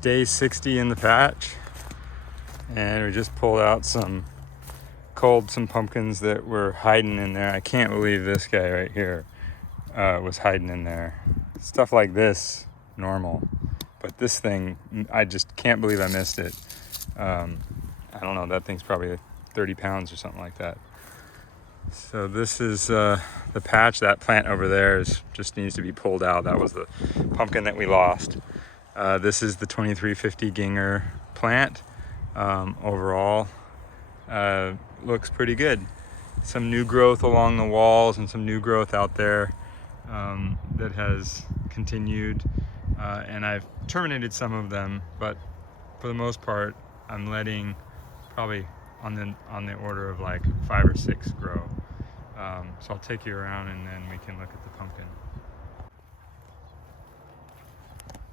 day 60 in the patch, and we just pulled out some pumpkins that were hiding in there. I can't believe this guy right here was hiding in there. Stuff like this, normal, but this thing, I just can't believe I missed it. I don't know, that thing's probably 30 pounds or something like that. So this is the patch. That plant over there just needs to be pulled out. That was the pumpkin that we lost. This is the 2350 Ginger plant. Overall, looks pretty good. Some new growth along the walls and some new growth out there that has continued. And I've terminated some of them, but for the most part, I'm letting probably on the order of like 5 or 6 grow. So I'll take you around and then we can look at the pumpkin.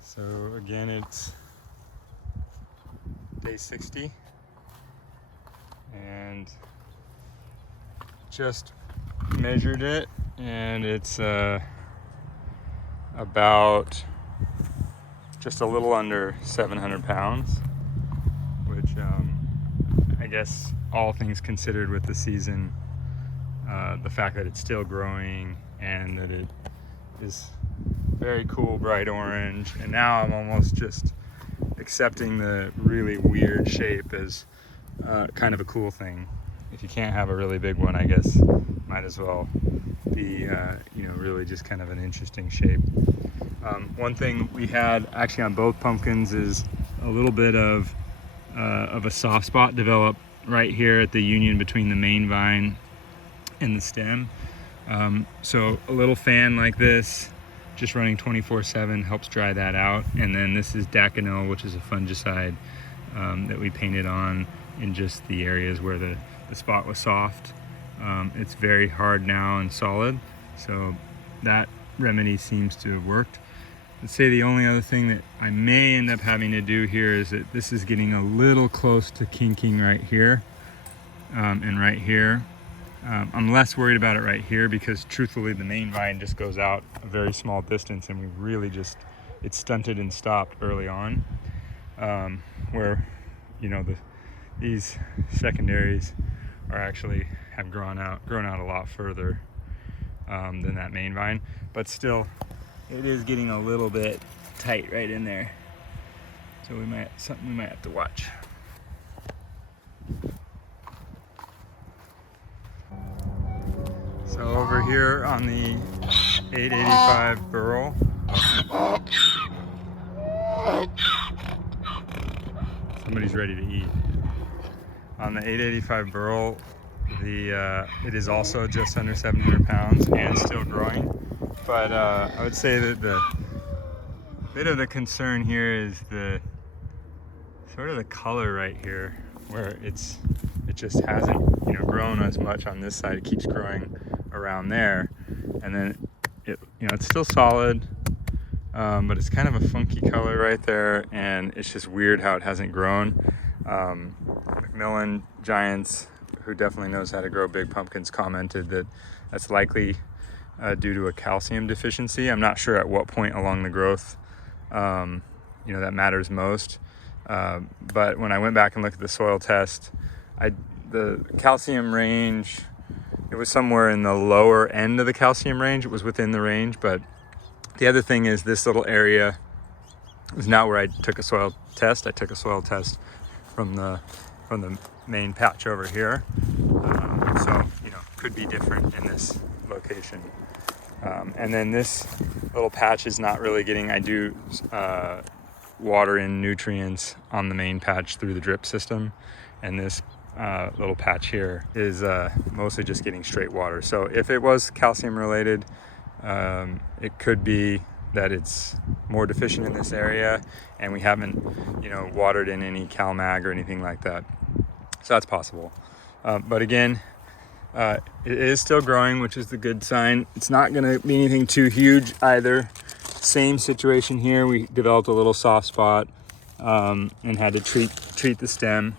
So again, it's day 60 and just measured it, and it's about just a little under 700 pounds, which I guess all things considered with the season, the fact that it's still growing and that it is very cool bright orange, and now I'm almost just accepting the really weird shape as kind of a cool thing. If you can't have a really big one, I guess might as well be really just kind of an interesting shape. One thing we had actually on both pumpkins is a little bit of a soft spot develop right here at the union between the main vine and the stem. So a little fan like this, just running 24/7, helps dry that out. And then this is Daconil, which is a fungicide that we painted on in just the areas where the spot was soft. It's very hard now and solid, so that remedy seems to have worked. I'd say the only other thing that I may end up having to do here is that this is getting a little close to kinking right here and right here. I'm less worried about it right here because truthfully the main vine just goes out a very small distance, and we really just, it's stunted and stopped early on, where these secondaries are actually have grown out a lot further than that main vine, but still it is getting a little bit tight right in there, so something we might have to watch. So over here on the 885 burl, somebody's ready to eat. On the 885 burl, it is also just under 700 pounds and still growing. But I would say that the bit of the concern here is the sort of the color right here, where it just hasn't grown as much on this side. It keeps growing around there, and then it's still solid, but it's kind of a funky color right there, and it's just weird how it hasn't grown. Macmillan Giants, who definitely knows how to grow big pumpkins, commented that that's likely due to a calcium deficiency. I'm not sure at what point along the growth that matters most, but when I went back and looked at the soil test, the calcium range, it was somewhere in the lower end of the calcium range. It was within the range, but the other thing is this little area is not where I took a soil test. I took a soil test from the main patch over here, so could be different in this location. And then this little patch is not really getting, I do water in nutrients on the main patch through the drip system, and this little patch here is mostly just getting straight water. So if it was calcium related, it could be that it's more deficient in this area, and we haven't watered in any CalMag or anything like that. So that's possible. But again, it is still growing, which is the good sign. It's not going to be anything too huge either. Same situation here. We developed a little soft spot and had to treat the stem.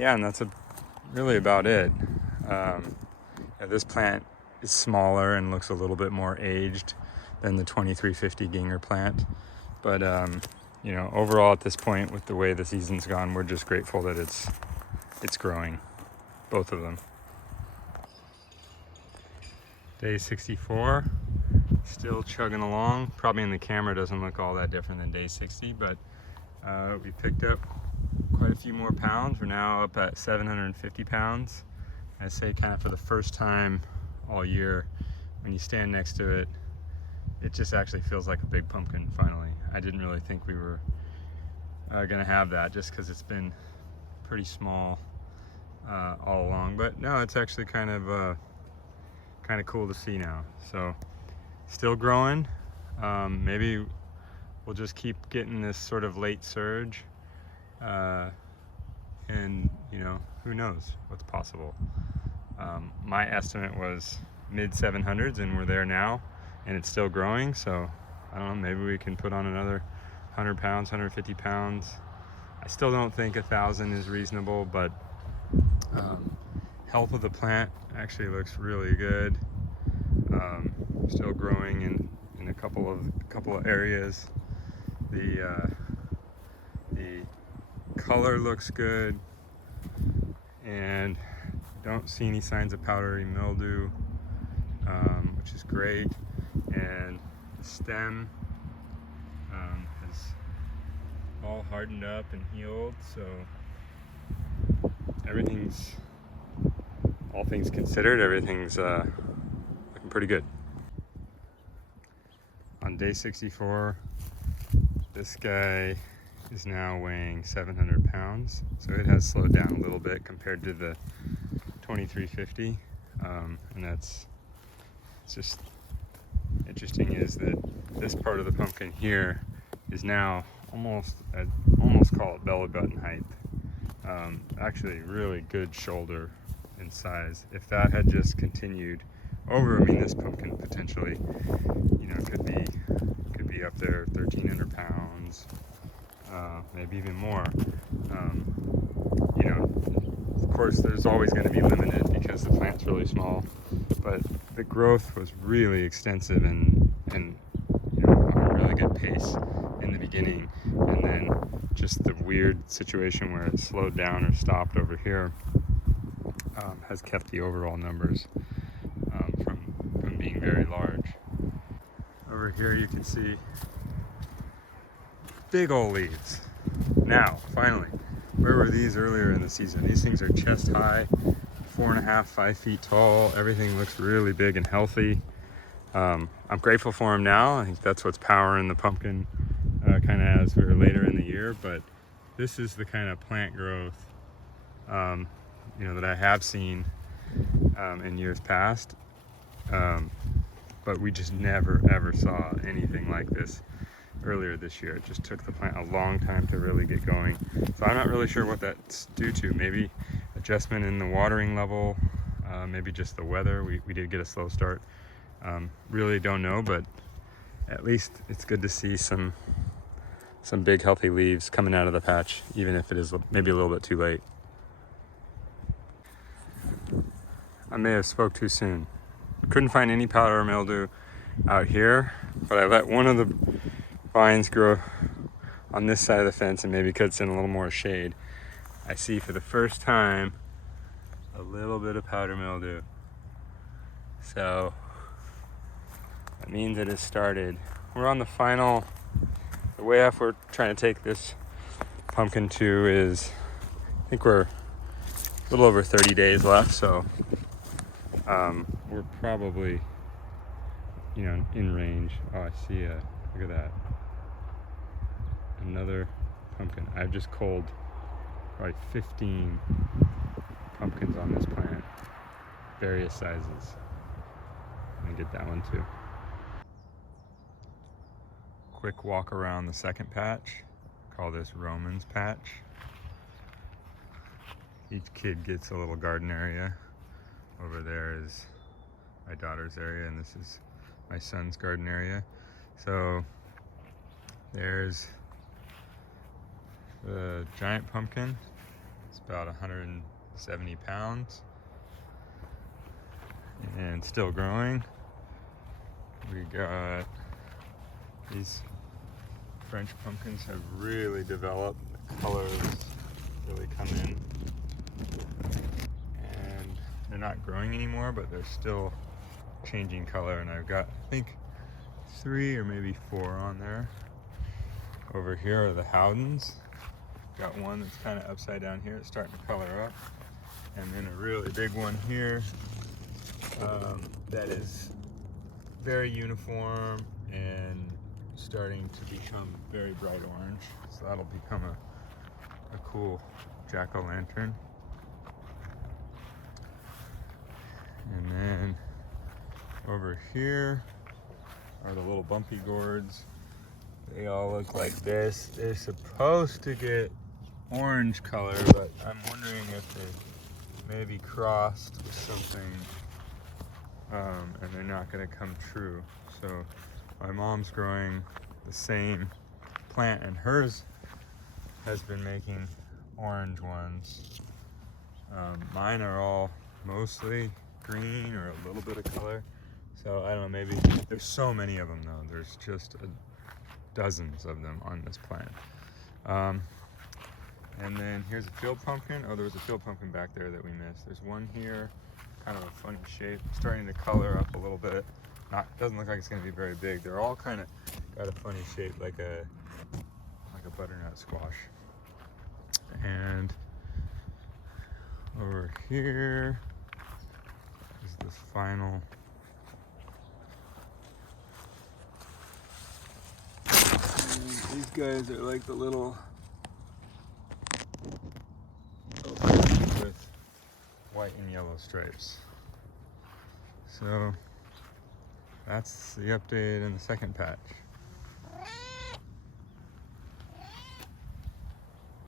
And that's really about it. This plant is smaller and looks a little bit more aged than the 2350 Ginger plant. But you know, overall at this point, with the way the season's gone, we're just grateful that it's growing, both of them. Day 64, still chugging along. Probably in the camera doesn't look all that different than day 60, but we picked up quite a few more pounds. We're now up at 750 pounds. I say kind of for the first time all year, when you stand next to it, it just actually feels like a big pumpkin finally. I didn't really think we were gonna have that, just because it's been pretty small all along, but no, it's actually kind of cool to see now. So still growing. Maybe we'll just keep getting this sort of late surge, and you know, who knows what's possible. My estimate was mid 700s, and we're there now, and it's still growing. So I don't know, maybe we can put on another 100 pounds, 150 pounds. I still don't think 1,000 is reasonable, but health of the plant actually looks really good. Still growing in a couple of areas. The color looks good, and don't see any signs of powdery mildew, which is great. And the stem has all hardened up and healed, so everything's, all things considered, everything's looking pretty good. On day 64, this guy is now weighing 700 pounds, so it has slowed down a little bit compared to the 2350, and it's just interesting is that this part of the pumpkin here is now almost call it belly button height. Actually really good shoulder in size. If that had just continued over, I mean, this pumpkin potentially, you know, could be up there 1,300 pounds, maybe even more. You know, of course, there's always going to be limited because the plant's really small, but the growth was really extensive and you know, on a really good pace in the beginning, and then just the weird situation where it slowed down or stopped over here has kept the overall numbers from being very large. Over here you can see big old leaves. Now, finally, where were these earlier in the season? These things are chest high, 4.5, 5 feet tall. Everything looks really big and healthy. I'm grateful for them now. I think that's what's powering the pumpkin kind of as we're later in the year, but this is the kind of plant growth you know, that I have seen in years past, but we just never ever saw anything like this earlier this year. It just took the plant a long time to really get going, so I'm not really sure what that's due to. Maybe adjustment in the watering level, maybe just the weather. We did get a slow start. Really don't know, but at least it's good to see some big healthy leaves coming out of the patch, even if it is maybe a little bit too late. I may have spoke too soon. Couldn't find any powder mildew out here, but I let one of the vines grow on this side of the fence, and maybe because it's in a little more shade, I see for the first time a little bit of powder mildew. So that means it has started. We're on the final, the way off we're trying to take this pumpkin to is, I think we're a little over 30 days left, so we're probably, you know, in range. Oh, I see look at that. Another pumpkin. I've just culled probably 15 pumpkins on this plant, various sizes. I'm gonna get that one too. Quick walk around the second patch. Call this Roman's patch. Each kid gets a little garden area. Over there is my daughter's area, and this is my son's garden area. So there's the giant pumpkin. It's about 170 pounds. and still growing. We got these French pumpkins have really developed. The colors really come in. And they're not growing anymore, but they're still changing color. And I've got, I think, 3 or maybe 4 on there. Over here are the Howdens. Got one that's kind of upside down here. It's starting to color up. And then a really big one here that is very uniform and starting to become very bright orange. So that'll become a cool jack-o'-lantern. And then over here are the little bumpy gourds. They all look like this. They're supposed to get orange color, but I'm wondering if they maybe crossed with something and they're not going to come true. So my mom's growing the same plant and hers has been making orange ones. Mine are all mostly green or a little bit of color. So I don't know, maybe there's so many of them though. There's just dozens of them on this plant. And then here's a field pumpkin. Oh, there was a field pumpkin back there that we missed. There's one here, kind of a funny shape, starting to color up a little bit. Doesn't look like it's going to be very big. They're all kind of got a funny shape, like a butternut squash. And over here is this final. And these guys are like the little with white and yellow stripes. So that's the update in the second patch.